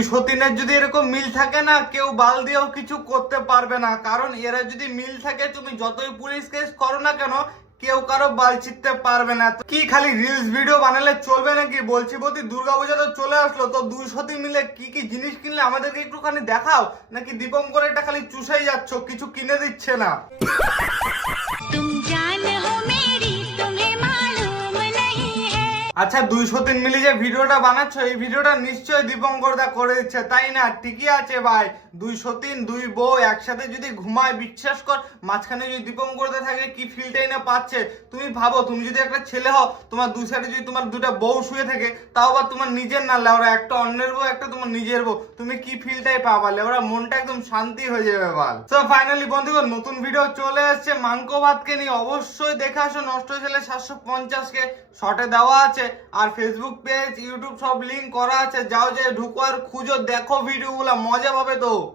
দুই সতীনের যদি এরকম মিল থাকে না, কেউ বাল দিয়েও কিছু করতে পারবে না। কারণ এরা যদি মিল থাকে, তুমি যতই পুলিশ কেস করো না কেন, কেউ কারো বাল ছিঁড়তে পারবে না। কি খালি রিলস ভিডিও বানালে চলবে নাকি? বলছি বলছি, দুর্গাপূজা তো চলে আসলো, তো দুই সতী মিলে কি কি জিনিস কিনলে আমাদেরকে একটুখানি দেখাও। নাকি দীপঙ্কর এটা খালি চুষেই যাচ্ছ, কিছু কিনে দিচ্ছে না? আচ্ছা, দুই সতীন মিলে যে ভিডিওটা বানাচ্ছ, এই ভিডিওটা নিশ্চয়ই দীপঙ্কর দা করে দিচ্ছে, তাই না? ঠিকই আছে ভাই, দুই সতীন দুই বউ একসাথে যদি ঘুমায়, বিশ্বাস কর মাঝখানে যদি দীপঙ্কর দা থাকে, কি ফিলটাই না পাচ্ছে। তুমি ভাবো, তুমি যদি একটা ছেলে হও, তোমার দুই সাইডে যদি তোমার দুটা বউ শুয়ে থাকে, তাও আবার তোমার নিজের না, লেওরা একটা অন্যের বউ একটা তোমার নিজের বউ, তুমি কি ফিলটাই পাবা? লেওরা মনটা একদম শান্তি হয়ে যাবে বাল। তো ফাইনালি বন্ধুগণ, নতুন ভিডিও চলে এসেছে মাংকো ভাতকে নিয়ে। অবশ্যই দেখে আসো নষ্ট হয়ে গেলে 750 কে শর্টে দেওয়া আছে, আর ফেসবুক পেজ ইউটিউব সব লিঙ্ক করা আছে। যাও যে ঢুকো আর খুঁজো, দেখো ভিডিওগুলো, মজা পাবে তো।